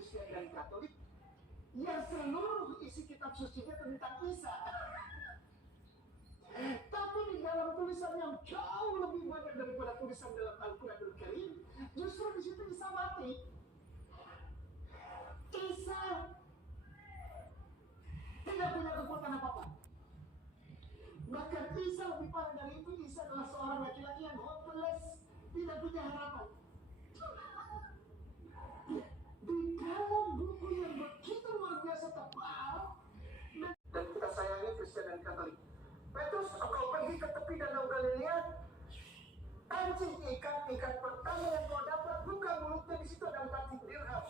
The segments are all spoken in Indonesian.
Kristen dan Katolik yang seluruh isi kitab sucinya tentang Isa. Tapi di dalam tulisan yang jauh lebih banyak daripada tulisan dalam Al-Quranul Karim, justru di situ Isa mati. Isa tidak punya kekuatan apa-apa. Bahkan Isa lebih parah dari itu. Isa adalah seorang laki-laki yang hopeless, tidak punya harapan. Di dalam buku yang begitu luar biasa tebal, dan kita sayangi Kristen dan Katolik, Petrus, kau pergi ke tepi danau Galilea, pancing ikan pertama yang kau dapat, buka mulutnya, di situ ada 4 dirham.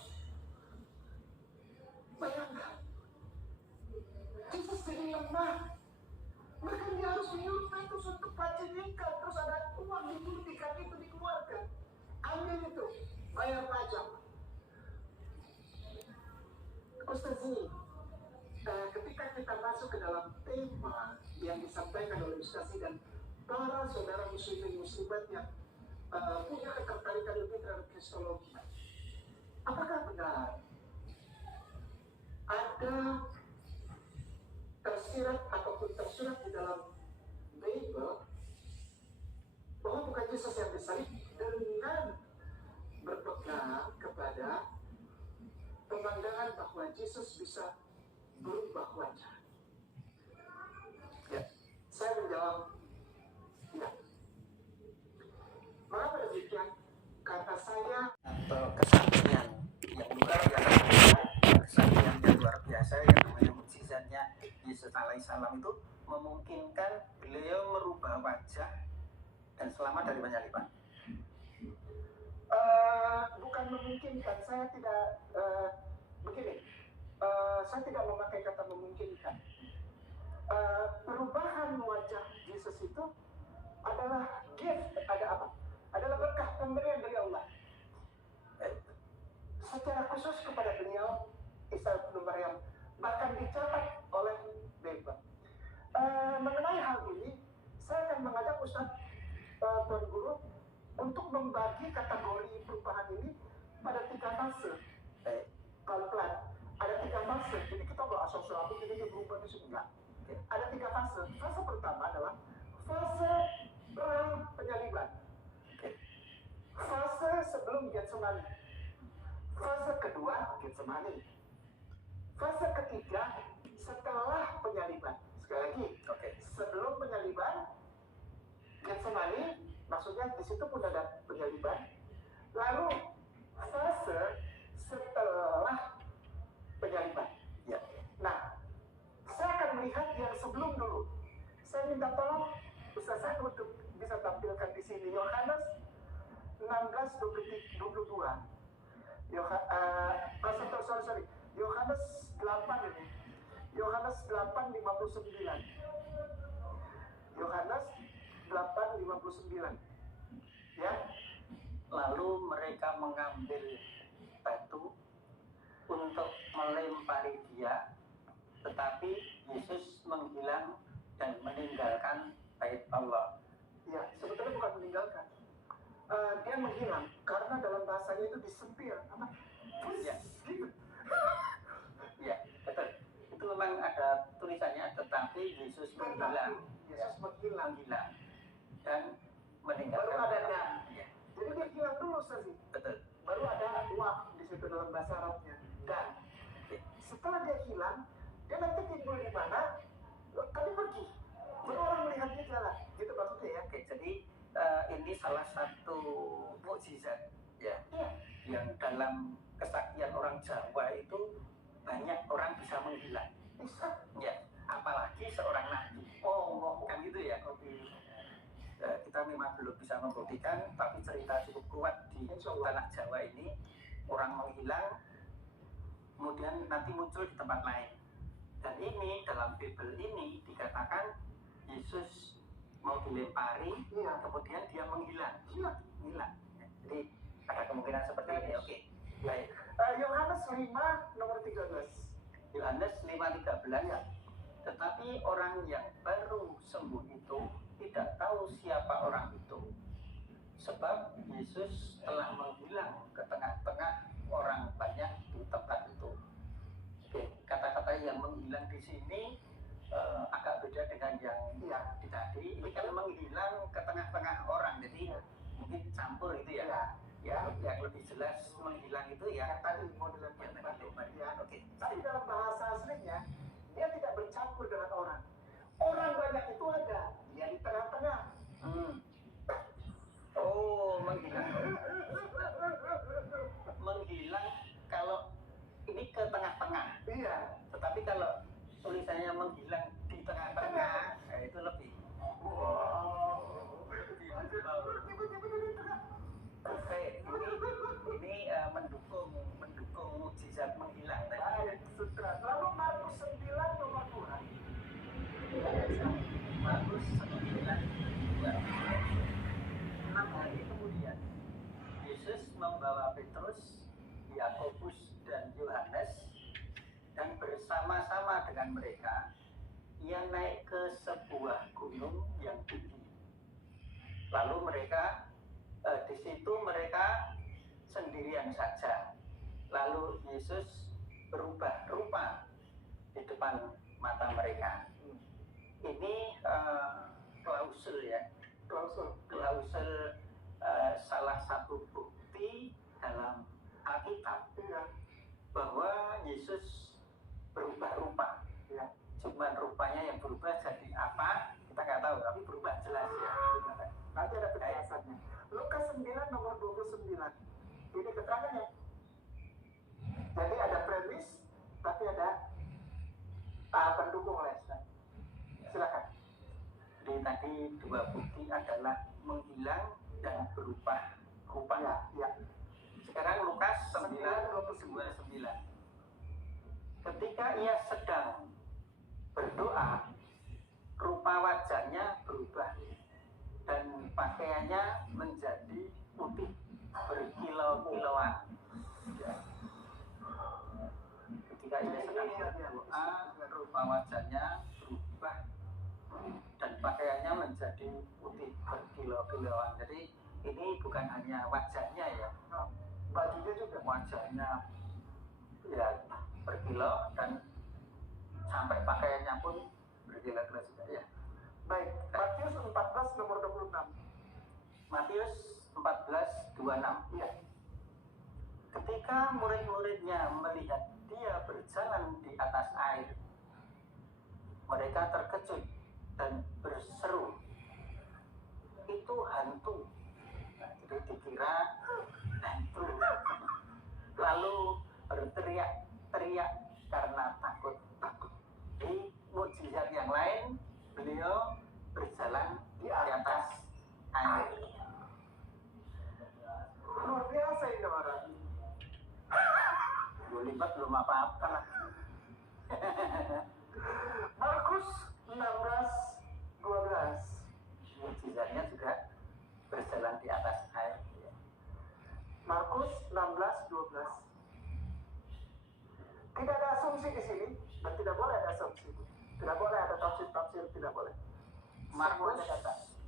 Bayangkan, Yesus jadi lemah, bahkan dia harus menyuruh Petrus untuk pancing ikan, terus ada uang di mulut ikan itu dikeluarkan, ambil itu, bayar pajak. Ustazi, ketika kita masuk ke dalam tema yang disampaikan oleh Ustazi dan para saudara muslimin muslimat yang punya ketertarikan lebih terhadap kristologi, apakah benar ada tersirat di dalam Bible bahwa bukan Yesus yang disalib dengan berpegang kepada pemandangan bahwa Yesus bisa berubah wajah? Ya, saya menjawab ya. Mengapa demikian? Kata saya, atau kesaksian yang luar biasa, kesaksian yang luar biasa yang namanya mukjizatnya Yesus alaihissalam itu memungkinkan beliau merubah wajah dan selamat dari penyaliban. Bukan memungkinkan, saya tidak begini. Saya tidak memakai kata memungkinkan. Perubahan wajah Yesus itu adalah gift, ada apa? Adalah berkah pemberian dari Allah. Secara khusus kepada beliau, Isa bin Maryam, bahkan dicatat oleh Bible. Mengenai hal ini, saya akan mengajak Ustaz Tuan Guru untuk membagi kategori perubahan ini pada 3 fase. Pelan-pelan. Ada 3 fase. Jadi kita nggak asal-asal jadi dia berubah di sini. Enggak. Ada 3 fase. Fase pertama adalah fase penyaliban. Fase sebelum Getsemani. Fase kedua Getsemani. Fase ketiga setelah penyaliban. Sekali lagi, sebelum penyaliban Getsemani, maksudnya di situ pun ada penyaliban. Lalu fase setelah penyaliban. Ya. Nah, saya akan melihat yang sebelum dulu. Saya minta tolong Ustaz saya untuk bisa tampilkan di sini Yohanes 16:22. Yohanes 8 ini. Yohanes 8:59. Yohanes 8:59. Ya. Lalu mereka mengambil batu untuk melempari dia, tetapi Yesus menghilang dan meninggalkan bait Allah. Ya, sebetulnya bukan meninggalkan. Dia menghilang karena dalam bahasanya itu disempir. Ya, gitu. Ya, betul. Itu memang ada tulisannya, tetapi Yesus menghilang. Yesus menghilang dan meninggalkan. Baru ada dan. Ya. Jadi dia hilang dulu, Ustaz. Betul. Baru ada waf di situ dalam bahasa Arabnya. Dan setelah dia hilang, dia nanti timbul di mana? Tadi pergi. Baru orang melihatnya jalan. Gitu maksudnya ya. Oke, jadi ini salah satu mukjizat ya, yang dalam kesaksian orang Jawa itu banyak orang bisa menghilang. Ya, apalagi seorang nabi. Oh, kan gitu ya. Kita memang belum bisa membuktikan, tapi cerita cukup kuat di tanah Jawa ini. Orang menghilang, kemudian nanti muncul di tempat lain. Dan ini dalam Bible ini dikatakan Yesus mau dilempari, kemudian dia menghilang. Hilang. Jadi ada kemungkinan seperti ini. Oke. Baik. Yohanes 5 nomor 13. Yohanes 5:13 ya. Tetapi orang yang baru sembuh itu tidak tahu siapa orang itu, sebab Yesus telah menghilang ke tengah-tengah orang banyak tempat itu. Oke, kata-kata yang menghilang di sini agak beda dengan yang di tadi. Ini kan menghilang ke tengah-tengah orang, jadi mungkin campur itu ya. Yang lebih jelas menghilang itu ya tadi model yang tadi. Oke. Tapi dalam bahasa aslinya dia tidak bercampur dengan orang. Orang banyak itu ada, dia di tengah-tengah. Oh, menghilang. Menghilang kalau ini ke tengah-tengah. Iya. Tetapi kalau tulisannya menghilang di tengah-tengah, itu lebih. Wow. Oke, ini mendukung mukjizat menghilang tadi. Lalu Markus 9 nomor 2. Markus 9 6 hari kemudian Yesus membawa Petrus, Yakobus dan Yohanes, dan bersama-sama dengan mereka ia naik ke sebuah gunung yang tinggi. Lalu mereka di situ mereka sendirian saja. Lalu Yesus berubah rupa di depan mata mereka. Ini klausul ya, klausul salah satu bukti dalam Alkitab bahwa Yesus berubah rupa. Ya. Cuman rupanya yang berubah jadi apa kita nggak tahu, tapi berubah jelas ya. Nanti ada penjelasannya. Lukas 9 nomor 29. Ini keterangannya. Jadi ada premis, tapi ada pendukung lain. Silakan. Jadi tadi dua bukti adalah menghilang dan berubah rupa. Ya. Sekarang Lukas 9:29. Ketika ia sedang berdoa, rupa wajahnya berubah dan pakaiannya menjadi putih berkilau-kilauan. Ketika ia sedang berdoa, rupa wajahnya berubah dan pakaiannya menjadi putih berkilau-kilauan. Jadi ini bukan hanya wajahnya ya, bajunya juga, wajahnya ya berkilau dan sampai pakaiannya pun berkilau-kilau juga ya. Baik, Matius 14 nomor 26. Matius 14:26. Iya. Ketika murid-muridnya melihat dia berjalan di atas air, mereka terkejut dan berseru, itu hantu. Jadi dikira hantu. Lalu berteriak-teriak karena takut. Di mukjizat yang lain, beliau berjalan di atas air. Luar biasa ini orang. Lipat belum apa-apa lah. Markus 16:12. Mukjizatnya juga berjalan di atas air. Markus 16:12. Tidak ada asumsi di sini dan tidak boleh ada asumsi. Tidak boleh ada tafsir, tidak boleh. Markus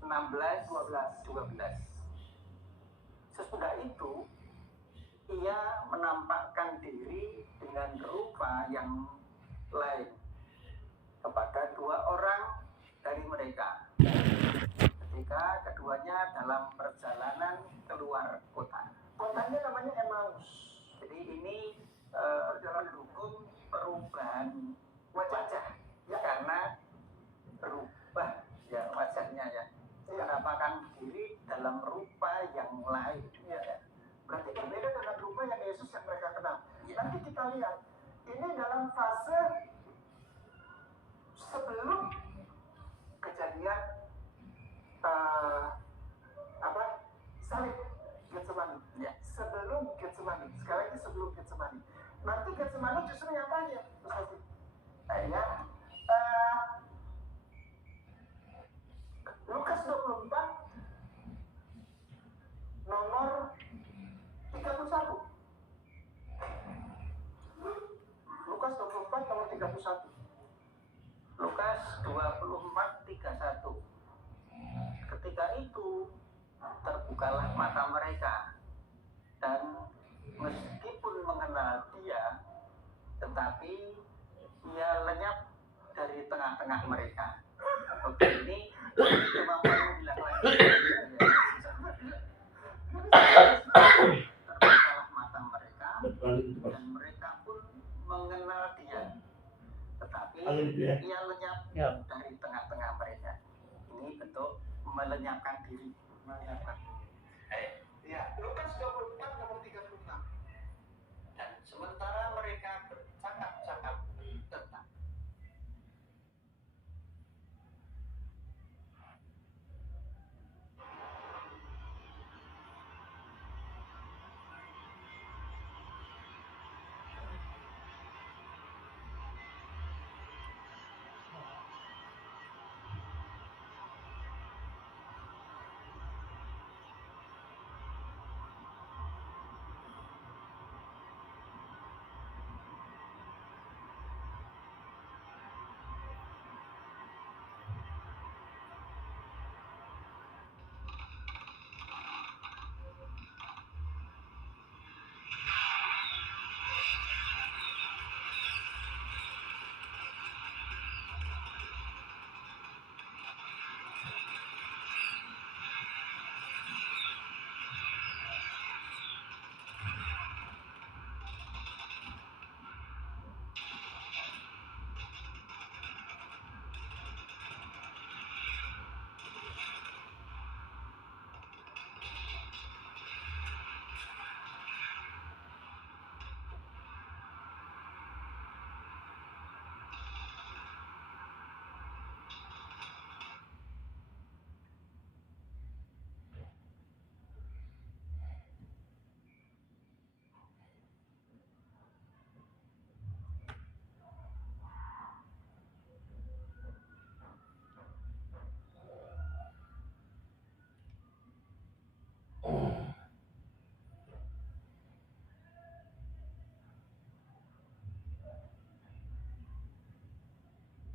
16:12. Sesudah itu ia menampakkan diri dengan rupa yang lain kepada dua orang dari mereka ketika keduanya dalam perjalanan keluar kota. Kotanya namanya Emmaus. Jadi ini mendukung perubahan wajah ya, karena berubah ya wajahnya ya, menampakkan diri dalam rupa yang lain ya. Berarti berbeda dengan rupa yang Yesus yang mereka kenal. Ya. Nanti kita lihat ini dalam fase sebelum kejadian salib Getsemani. Ya. Sebelum Getsemani. Sekali lagi sebelum Getsemani. Nanti Getsemani justru ngapain ya? Lukas 24 nomor 31. Lukas 24 nomor 31. Lukas 24:31. Ketika itu terbukalah mata mereka dan meskipun mengenal dia, tetapi ia lenyap dari tengah-tengah mereka. Oke, ini kemampuan bilang lagi. Terbukalah mata mereka dan mereka pun mengenal dia, tetapi ia lenyap dari tengah-tengah mereka. Ini bentuk melenyapkan diri. Ya, Lukas 24 nomor 36. Dan sementara mereka bercakap-cakap tentang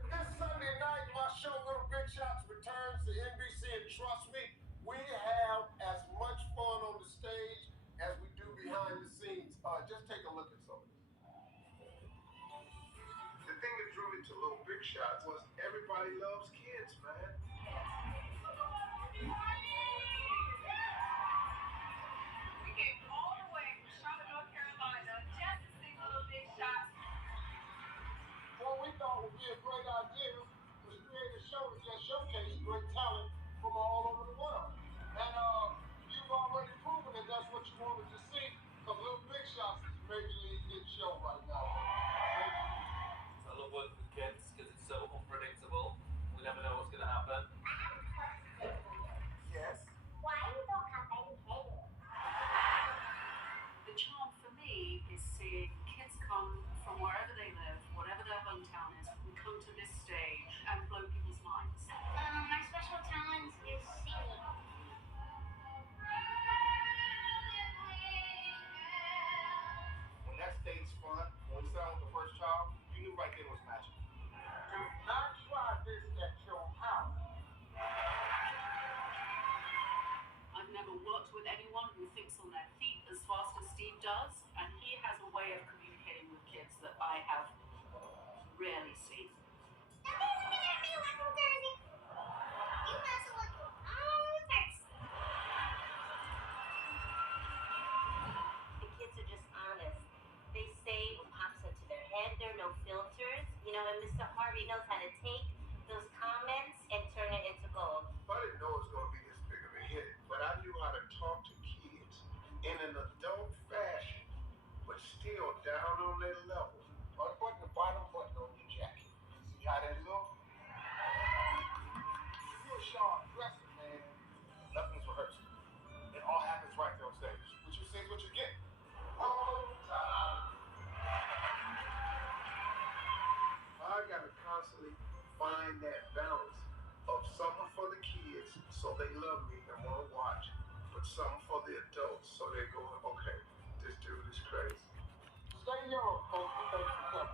This Sunday night, my show Little Big Shots returns to NBC, and trust me, we have as much fun on the stage as we do behind the scenes. Just take a look at some of this. The thing that drew me to Little Big Shots was everybody loves kids, man. We came all the way from Charlotte, North Carolina, just to see Little Big Shots. What we thought would be a great idea was create a show to just showcase great talent from all over the world. And you've already proven that that's what you wanted to see, because Little Big Shots is a major league hit show right now. I love working with kids because it's so unpredictable. We never know what's going to happen. Yes. Why you don't have any hair? The charm for me is seeing kids come from wherever they live, whatever their hometown is, and come to this stage and blow people's minds. My special talent is singing. When that stage's fun, when we started with the first child, you knew right there was magic. Do not try this at your house. I've never worked with anyone who thinks on their feet as fast as Steve does, and he has a way of communicating with kids that I have rarely seen. The kids are just honest. They say what pops into their head. There are no filters. And Mr. Harvey knows how to take those comments and turn it into gold. I didn't know it was going to be this big of a hit, but I knew how to talk to kids in an adult fashion, but still down on their level. Unbutton the bottom button on your jacket. See how that look? You're a sharp dresser, man. Nothing's rehearsed. It all happens right there on stage. What you see is what you get. I gotta constantly find that balance of something for the kids so they love me and want to watch, but something for the adults so they go, okay, this dude is crazy. Stay young, folks. Thanks for coming.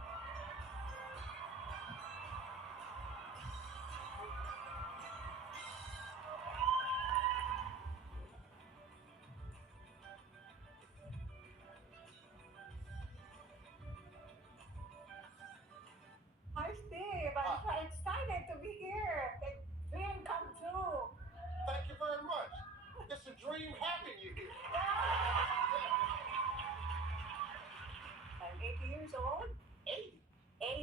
dream having you here. I'm 80 years old. 80.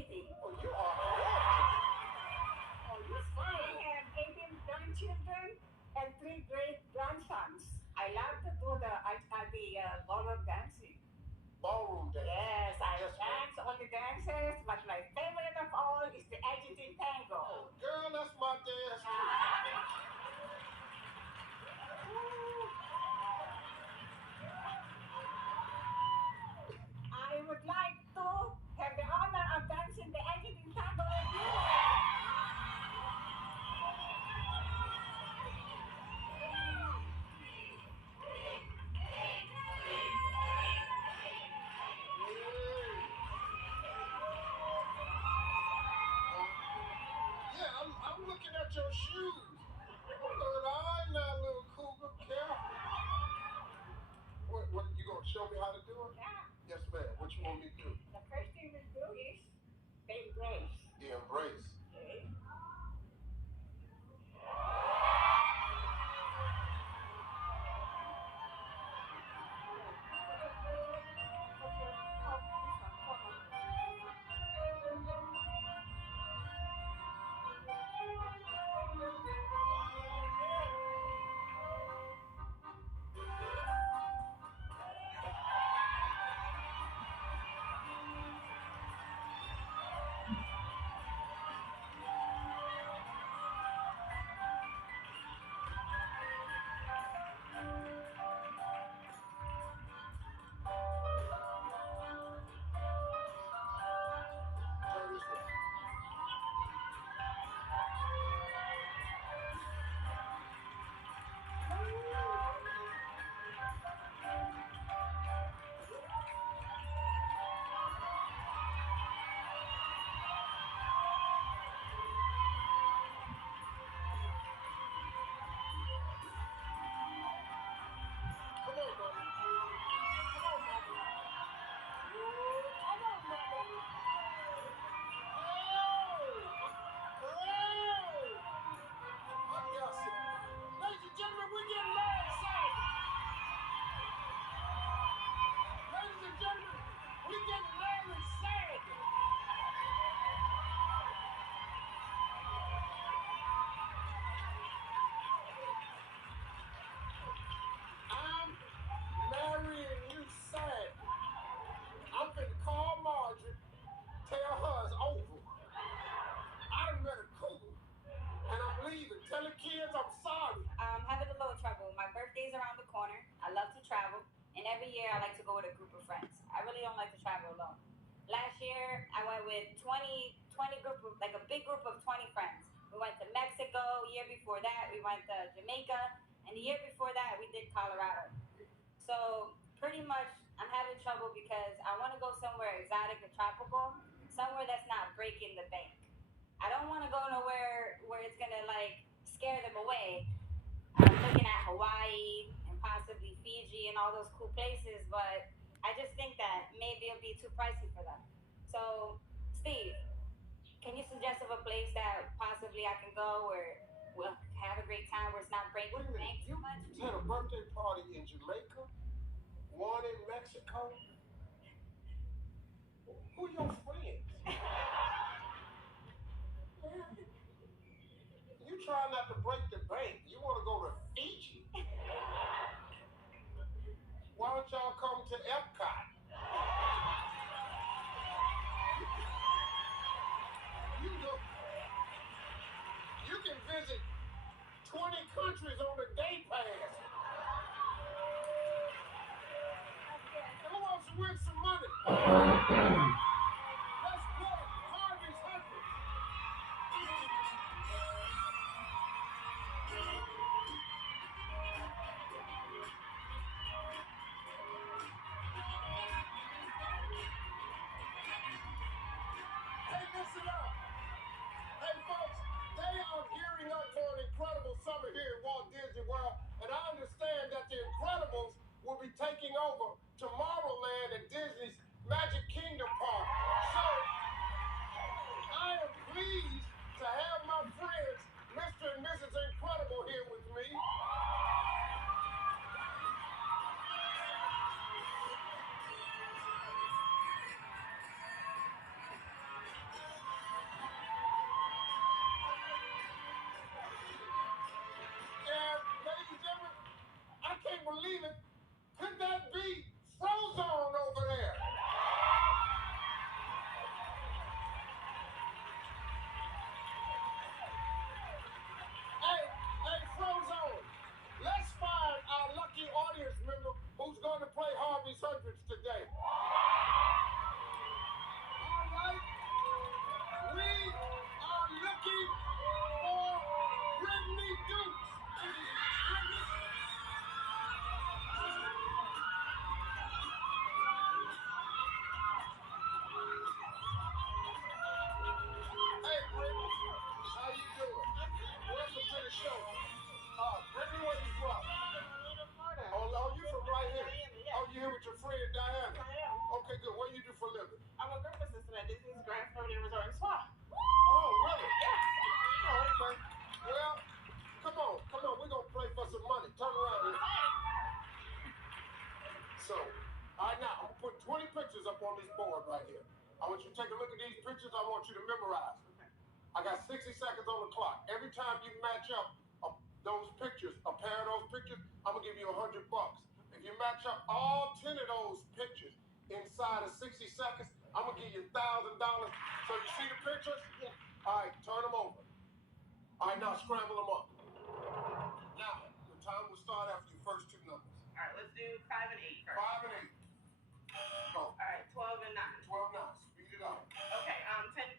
80. Oh, you are gorgeous. Oh, you're I fine. have 18 grandchildren and 3 great grandsons. I love to do the ballroom dancing. Ballroom dance. Yes, I Yes, ma'am. dance all the dances, but my favorite of all is the Argentine tango. Oh, girl, that's my dance too. I would like to have the honor of dancing the Argentine tango with you. Yeah, I'm looking at your shoes. Good eye now, little cougar. Careful. What, you gonna show me how to do it? Yeah. Yes, ma'am. What you want me to do? The first thing we do is the embrace. The embrace. Okay. Turn this way. Come on, mama. Come on, mama. Come on, mama. Ladies and gentlemen, we're getting Larry Sager. Ladies and gentlemen, we're getting Larry Sager. I'm marrying you, Sager. I'm finna call Marjorie, tell her it's over. I done met a cougar, and I'm leaving. Tell the kids I'm sorry. I'm having a little trouble. My birthday's around the corner. I love to travel, and every year I like to go with a group of friends. I really don't like to travel alone. Last year I went with 20 group of, like a big group of 20 friends. We went to Mexico. Year before that we went to Jamaica, and the year before that we did Colorado. So pretty much I'm having trouble because I want to go somewhere exotic and tropical, somewhere that's not breaking the bank. I don't want to go nowhere where it's gonna like scare them away. I'm looking at Hawaii and possibly Fiji and all those cool places, but I just think that maybe it'll be too pricey for them. So, Steve, can you suggest of a place that possibly I can go where we'll have a great time where it's not breaking Wait a the minute, bank too much? you had a birthday party in Jamaica, one in Mexico. Who your friends? You try not to break the bank. You want to go to Fiji. Why don't y'all come to Epcot? You can visit 20 countries on a day pass. Who wants to win some money? Let's play Harvey's Hundred. Hey, listen up. Hey, folks, they are gearing up for an incredible summer here at Walt Disney World, and I understand that the Incredibles will be taking over Tomorrowland at Disney's Magic Kingdom Park. card right here. I want you to take a look at these pictures. I want you to memorize. I got 60 seconds on the clock. Every time you match up those pictures, a pair of those pictures, I'm gonna give you $100. If you match up all 10 of those pictures inside of 60 seconds, I'm gonna give you $1,000. So you see the pictures? All right, turn them over. All right, now scramble them up. Now, the time will start after your first two numbers. All right, let's do 5 and 8 first. 5 and 8. Go. All right, 12 and 9. 12 now. Speed it up. Okay, 10.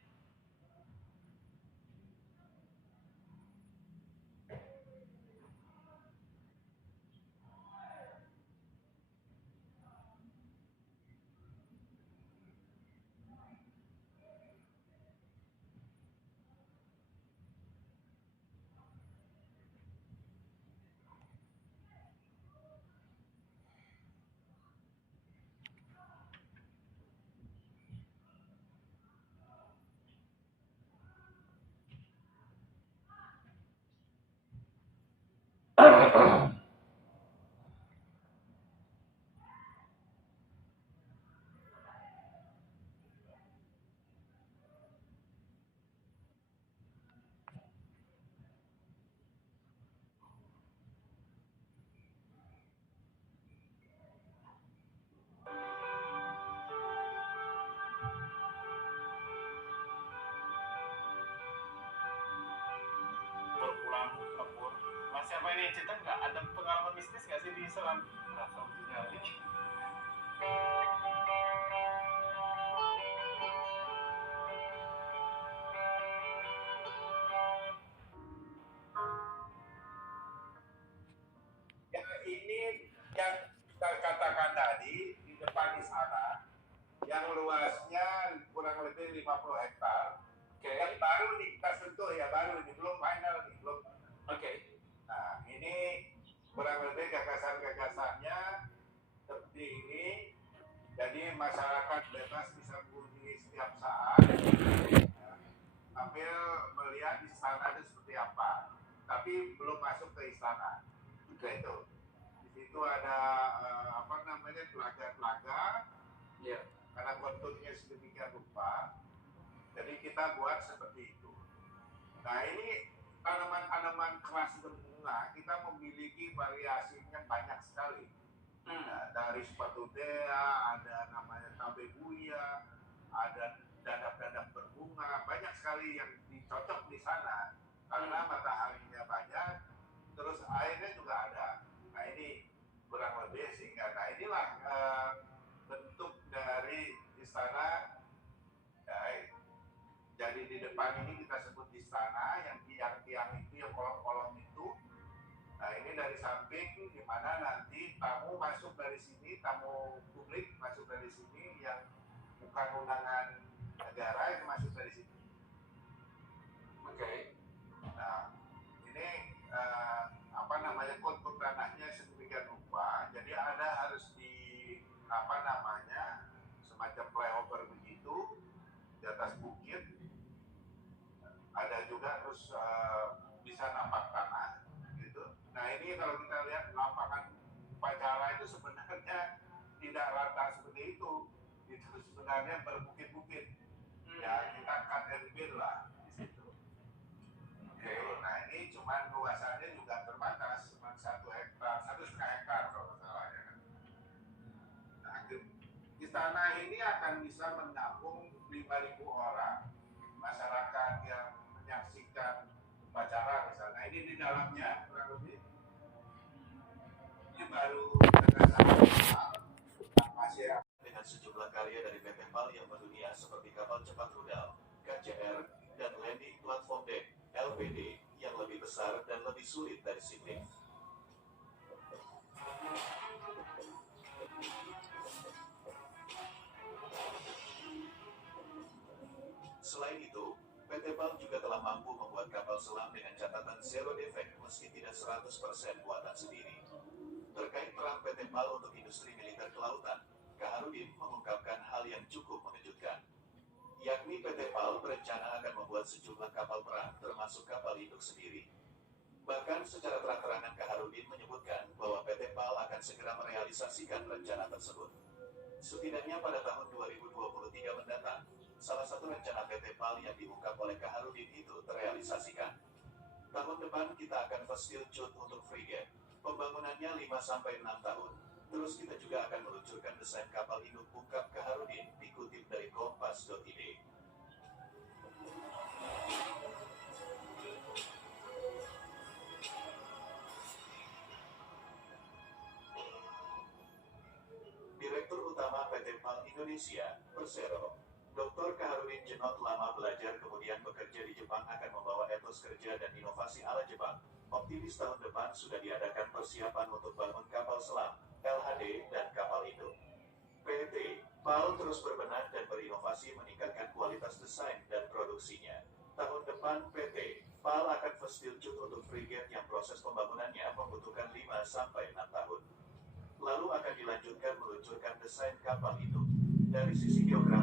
Berpulang kabur. Mas siapa ini cerita nggak ada pengalaman bisnis nggak sih di Selam? Langsung nyari. Ya, ini yang kita katakan tadi di depan di sana, yang luasnya kurang lebih 50 hektar. Yang baru kita sentuh ya, baru ini belum final nih, belum. Nah, ini kurang lebih gagasan-gagasannya seperti ini. Jadi masyarakat bebas bisa kunjungi setiap saat, sambil melihat istana itu seperti apa. Tapi belum masuk ke istana. Itu. Di situ ada telaga-telaga. Iya. Karena konturnya sedemikian rupa. Jadi kita buat seperti itu. Nah, ini tanaman-tanaman kelas berbunga kita memiliki variasinya banyak sekali. Nah, dari spatudea, ada namanya tabebuya, ada dadap-dadap berbunga, banyak sekali yang dicocok di sana karena mataharinya banyak, terus airnya juga ada. Nah, ini kurang lebih sehingga, nah inilah bentuk dari istana. Jadi di depan ini kita sebut istana, yang tiang-tiang itu, yang kolom-kolom itu. Nah, ini dari samping, di mana nanti tamu masuk dari sini, tamu publik masuk dari sini, yang bukan undangan negara itu masuk dari sini. Nah, ini kontur tanahnya sedemikian rupa. Jadi ada harus di semacam flyover begitu di atas bukit. Ada juga terus bisa nampak tanah gitu. Nah, ini kalau kita lihat lapangan upacara itu sebenarnya tidak rata seperti itu. Itu sebenarnya berbukit-bukit. Ya, kita cut and fill lah di situ. Nah, ini cuma luasannya juga terbatas, cuma 1 hektar, 1,5 hektar kalau salah ya. Nah, istana ini akan bisa menampung 5.000 orang masyarakat yang menyaksikan upacara misalnya. Ini di dalamnya kurang lebih. Ini baru masih dengan sejumlah karya dari PT PAL yang mendunia seperti kapal cepat rudal, KCR, dan landing platform deck, LPD, yang lebih besar dan lebih sulit dari shipping. Selain itu, PT PAL juga telah mampu membuat kapal selam dengan catatan zero defect meski tidak 100% buatan sendiri. Terkait peran PT PAL untuk industri militer kelautan, Kaharudin mengungkapkan hal yang cukup mengejutkan, yakni PT PAL berencana akan membuat sejumlah kapal perang termasuk kapal induk sendiri. Bahkan secara terang-terangan Kaharudin menyebutkan bahwa PT PAL akan segera merealisasikan rencana tersebut. Setidaknya pada tahun 2023 mendatang, salah satu rencana PT PAL yang diungkap oleh Kaharudin itu terrealisasikan. Tahun depan kita akan fast-build untuk frigate. Pembangunannya 5-6 tahun. Terus kita juga akan meluncurkan desain kapal induk, ungkap Kaharudin, dikutip dari kompas.id. Direktur Utama PT PAL Indonesia, Persero, Dr. Kaharudin Jenot lama belajar kemudian bekerja di Jepang akan membawa etos kerja dan inovasi ala Jepang. Optimis tahun depan sudah diadakan persiapan untuk bangun kapal selam, LHD, dan kapal induk. PT PAL terus berbenah dan berinovasi meningkatkan kualitas desain dan produksinya. Tahun depan PT PAL akan fast-build untuk frigate yang proses pembangunannya membutuhkan 5-6 tahun. Lalu akan dilanjutkan meluncurkan desain kapal induk. Dari sisi geografi